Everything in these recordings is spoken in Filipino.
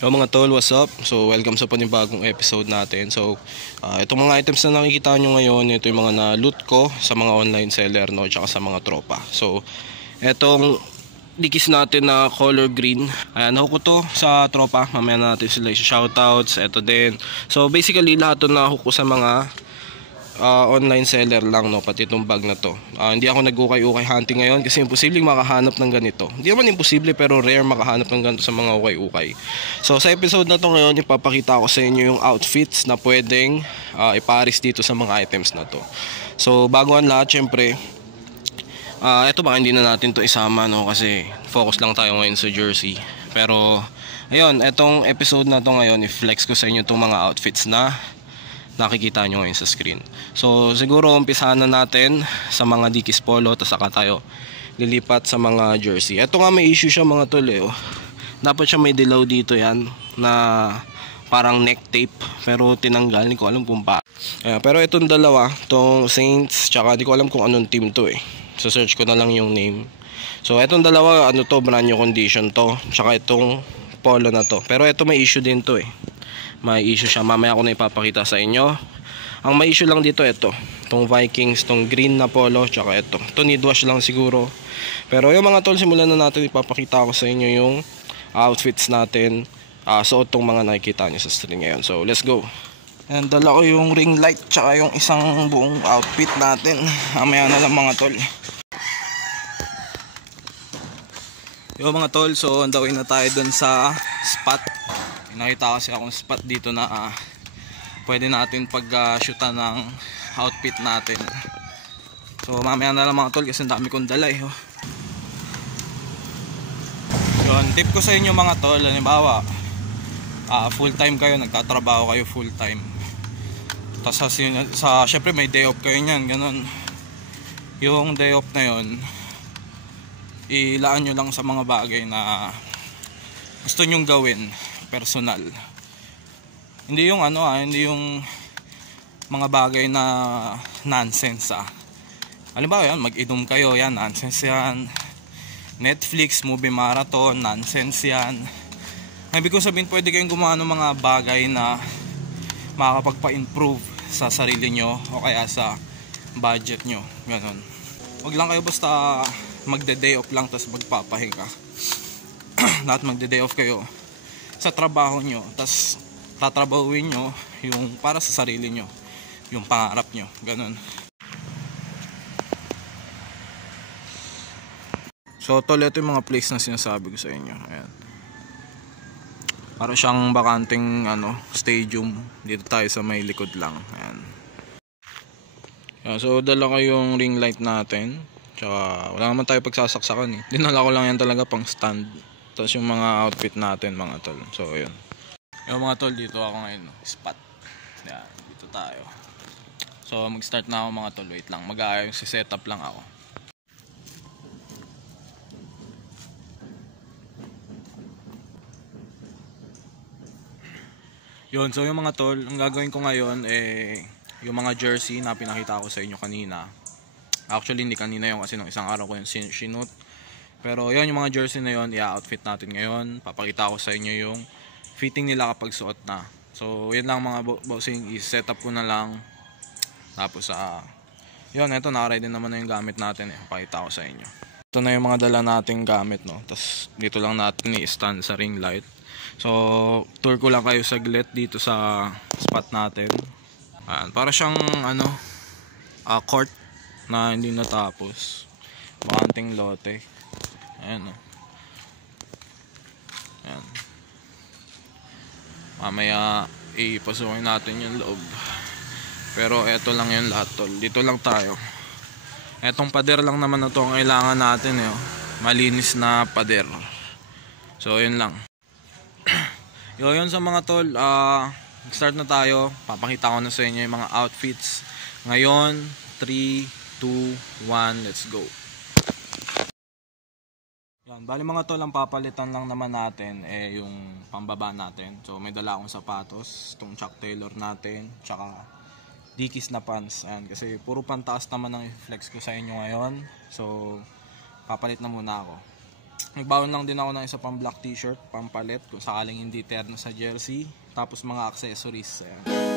Hello mga tol, what's up? So welcome sa panibagong episode natin. So itong mga items na nakikita nyo ngayon, ito yung mga na-loot ko sa mga online seller, no, tsaka sa mga tropa. So itong dikis natin na color green, ayan, nakuha ko to sa tropa. Mamaya natin sila shoutouts. Ito din. So basically lahat to nakuha ko sa mga online seller lang, no, pati itong bag na to. Hindi ako nag-ukay-ukay hunting ngayon kasi imposibleng makahanap ng ganito. Hindi naman imposible pero rare makahanap ng ganito sa mga ukay-ukay. So sa episode na to ngayon, ipapakita ko sa inyo yung outfits na pwedeng iparis dito sa mga items na to. So bago ang lahat, syempre ito baka hindi na natin to isama, no, kasi focus lang tayo ngayon sa jersey. Pero ayun, etong episode na to ngayon, i-flex ko sa inyo itong mga outfits na nakikita nyo ngayon sa screen. So siguro umpisahan na natin sa mga Dickies Polo, tapos saka tayo lilipat sa mga jersey. Ito nga may issue siya mga tol, oh. Dapat siya may dilaw dito yan na parang neck tape, pero tinanggal, hindi ko alam kung pa. Pero itong dalawa, itong Saints, tsaka hindi ko alam kung anong team to eh. So search ko na lang yung name. So itong dalawa, ano to, brand new condition to, tsaka itong Polo na to. Pero ito may issue din to eh. May issue siya, mamaya ako na ipapakita sa inyo. Ang may issue lang dito, itong Vikings, itong green na polo, tsaka ito need wash lang siguro. Pero yung mga tol, simulan na natin. Ipapakita ko sa inyo yung outfits natin, suot tong mga nakikita nyo sa stream ngayon. So let's go. And dala ko yung ring light tsaka yung isang buong outfit natin. Mamaya na lang mga tol. Yung mga tol, so andawin na tayo dun sa spot. Nakita kasi akong spot dito na pwede natin pag-shootan ng outfit natin. So mamaya na lang mga tol kasi ang dami kong dala eh. Yun, tip ko sa inyo mga tol, halimbawa full time kayo, nagtatrabaho kayo full time. Tapos syempre may day off kayo niyan, ganun. Yung day off na yun, ilaan nyo lang sa mga bagay na gusto nyong gawin personal. Hindi yung hindi yung mga bagay na nonsense halimbawa yan, mag-inom kayo, yan nonsense yan. Netflix, movie marathon, nonsense yan. Ibig ko sabihin, pwede kayong gumawa ng mga bagay na makakapagpa-improve sa sarili nyo o kaya sa budget nyo, ganun. Huwag lang kayo basta magde-day off lang tapos magpapahinga. Lahat magde-day off kayo sa trabaho nyo, tas tatrabahuin nyo yung para sa sarili nyo, yung pangarap nyo, ganun. So tol, ito yung mga place na sinasabi ko sa inyo. Ayan, para siyang bakanting stadium. Dito tayo sa may likod lang. Ayan. So dala ko yung ring light natin, tsaka wala naman tayo pagsasaksakan eh. Dinala ko lang yan talaga pang stand. Tapos yung mga outfit natin mga tol. So yun. Yung mga tol, dito ako ngayon, spot. Yan, dito tayo. So mag-start na ako mga tol. Wait lang, mag-aayos si setup lang ako. Yun, so yung mga tol, ang gagawin ko ngayon yung mga jersey na pinakita ko sa inyo kanina. Actually hindi kanina yung, kasi nung isang araw ko yung sinut. Pero yun, yung mga jersey na yun, i-outfit natin ngayon. Papakita ko sa inyo yung fitting nila kapag suot na. So yun lang mga bossing, i-set up ko na lang. Tapos yun, eto, naka-ready naman na yung gamit natin eh. Papakita ko sa inyo. Ito na yung mga dala nating gamit, no. Tapos dito lang natin i-stand sa ring light. So tour ko lang kayo saglit dito sa spot natin. Ayan, para siyang court na hindi natapos. Bakanting lote. Ayan o. Ayan. Mamaya ipasukin natin yung loob. Pero eto lang yung lahat tol. Dito lang tayo. Etong pader lang naman na to ang kailangan natin eh. Malinis na pader. So yun lang. Yun sa mga tol. Start na tayo. Papakita ko na sa inyo yung mga outfits. Ngayon 3, 2, 1, let's go. Yan, bali mga tol, ang papalitan lang naman natin yung pambaba natin. So may dala akong sapatos, itong Chuck Taylor natin, tsaka Dickies na pants. Ayan, kasi puro pantaas naman ang flex ko sa inyo ngayon. So papalit na muna ako. Nagbaon lang din ako ng isa pang black t-shirt, pampalit kung sakaling hindi terno sa jersey. Tapos mga accessories. Ayan.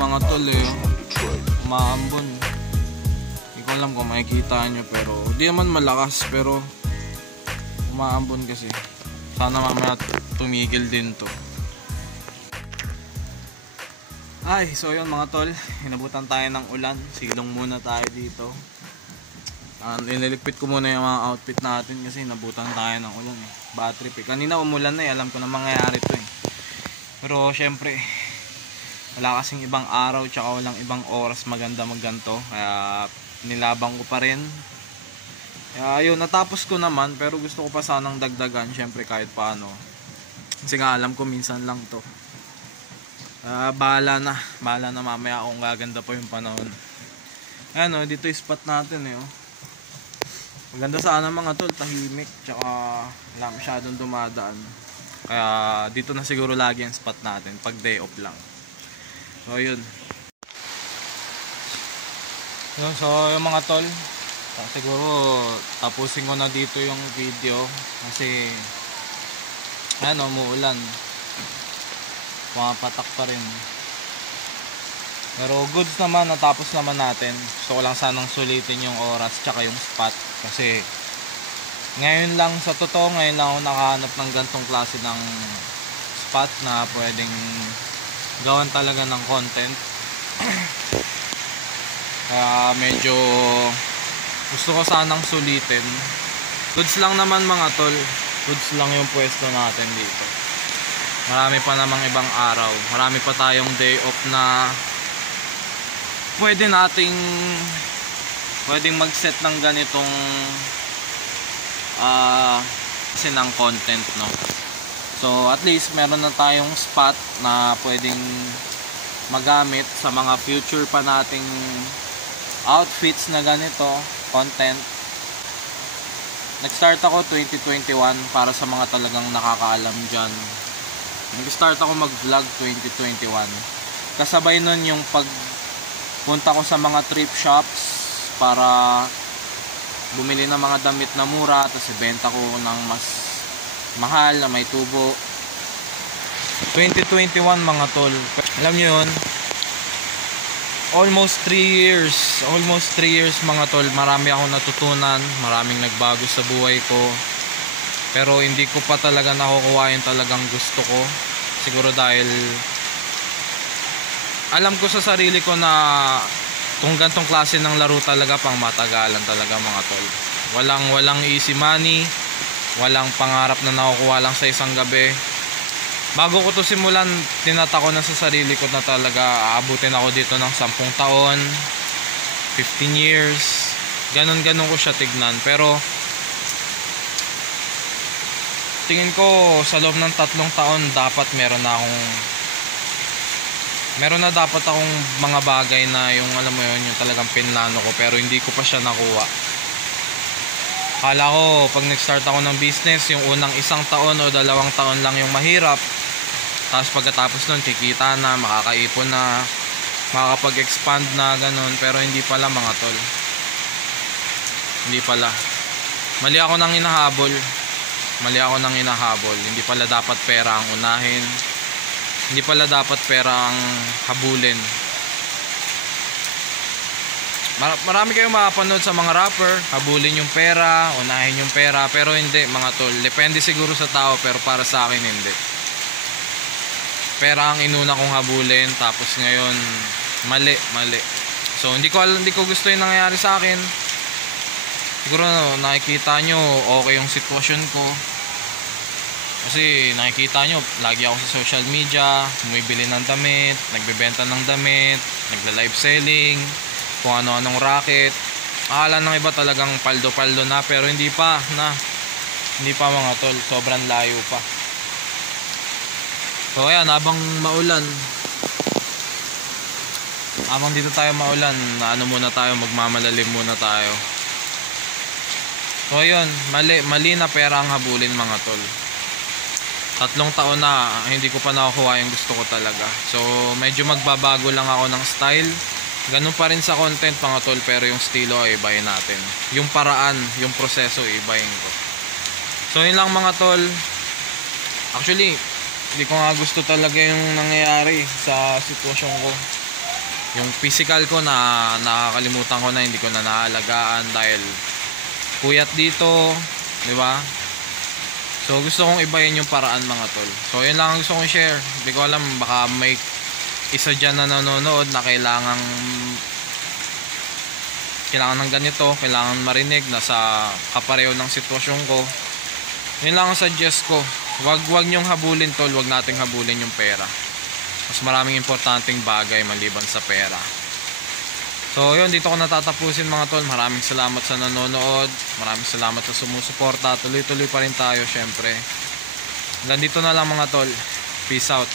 Mga tol umaambon. Hindi ko alam kung makikita nyo, pero di naman malakas, pero umaambon kasi. Sana mamaya tumigil din to. Ay, so yun mga tol, inabutan tayo ng ulan. Silong muna tayo dito. Iniligpit ko muna yung mga outfit natin kasi inabutan tayo ng ulan eh. Bad trip eh. Kanina umulan na eh, alam ko na mangyayari to eh. Pero syempre wala kasing ibang araw tsaka walang ibang oras maganda magganto, kaya nilabang ko pa rin. Kaya yun, natapos ko naman, pero gusto ko pa sanang dagdagan syempre kahit paano, kasi nga alam ko minsan lang to. Bahala na mamaya kung gaganda pa yung panahon. Ayan o, dito yung spot natin eh oh. Maganda sana mga tol, tahimik tsaka wala masyadong dumadaan, kaya dito na siguro lagi ang spot natin pag day off lang. So yun. So yung mga tol, siguro tapusin ko na dito yung video kasi ano, umuulan, patak pa rin. Pero goods naman, natapos naman natin. Gusto ko lang sanang sulitin yung oras tsaka yung spot, kasi ngayon lang, sa totoo ngayon lang ako nakahanap ng gantong klase ng spot na pwedeng gawan talaga ng content. Kaya medyo gusto ko sanang sulitin. Goods lang naman mga tol. Goods lang yung pwesto natin dito. Marami pa namang ibang araw. Marami pa tayong day off na pwedeng mag-set ng ganitong kasi ng content, no? So at least meron na tayong spot na pwedeng magamit sa mga future pa nating outfits na ganito, content. Nag-start ako 2021 para sa mga talagang nakakaalam dyan. Nag-start ako mag-vlog 2021. Kasabay nun yung pagpunta ko sa mga thrift shops para bumili ng mga damit na mura, tapos ibenta ko ng mas mahal na may tubo. 2021 mga tol. Alam nyo yun, almost 3 years mga tol. Marami akong natutunan, maraming nagbago sa buhay ko. Pero hindi ko pa talaga nakukuha yung talagang gusto ko. Siguro dahil alam ko sa sarili ko na kung gantong klase ng laro talaga pang matagalan talaga mga tol. Walang easy money, walang pangarap na nakukuha lang sa isang gabi. Bago ko to simulan, tinatako na sa sarili ko na talaga aabutin ako dito ng 10 taon, 15 years. Ganon ko siya tignan. Pero tingin ko sa loob ng 3 taon dapat meron na dapat akong mga bagay na yung alam mo yun, yung talagang pinlano ko, pero hindi ko pa siya nakuha. Akala ko pag nag-start ako ng business, yung unang 1 taon o 2 taon lang yung mahirap, tapos pagkatapos nun kikita na, makakaipon na, makakapag-expand na, ganun. Pero hindi pala mga tol, hindi pala. Mali ako nang hinahabol. Hindi pala dapat pera ang unahin, hindi pala dapat pera ang habulin. Marami kayong makapanood sa mga rapper, habulin yung pera, unahin yung pera. Pero hindi mga tol, depende siguro sa tao, pero para sa akin hindi. Pera ang inuna kong habulin, tapos ngayon mali. So hindi ko gusto yung nangyayari sa akin. Siguro nakikita nyo okay yung sitwasyon ko, kasi nakikita nyo lagi ako sa social media, bumibili ng damit, nagbebenta ng damit, nagla-live selling, kung ano-anong racket. Akala ng iba talagang paldo na, pero hindi pa mga tol, sobrang layo pa. So ayan, habang dito tayo maulan, magmamalalim muna tayo. So ayun, mali na pera ang habulin mga tol. 3 taon na hindi ko pa nakukuha yung gusto ko talaga. So medyo magbabago lang ako ng style. Ganun pa rin sa content mga tol, pero yung estilo ay ibahin natin. Yung paraan, yung proseso ibahin ko. So yun lang mga tol. Actually, hindi ko nga gusto talaga yung nangyayari sa sitwasyon ko. Yung physical ko na nakakalimutan ko na, hindi ko na naalagaan dahil puyat dito, di ba? So gusto kong ibahin yung paraan mga tol. So yun lang ang gusto kong share. Hindi ko alam, baka may isa dyan na nanonood na kailangan ng ganito, kailangan marinig na sa kapareho ng sitwasyon ko. Yun lang ang suggest ko. Wag nyong habulin tol, wag nating habulin yung pera. Mas maraming importanteng bagay maliban sa pera. So yun, dito ko natatapusin mga tol. Maraming salamat sa nanonood, maraming salamat sa sumusuporta. Tuloy-tuloy pa rin tayo syempre. Hanggang dito na lang mga tol. Peace out.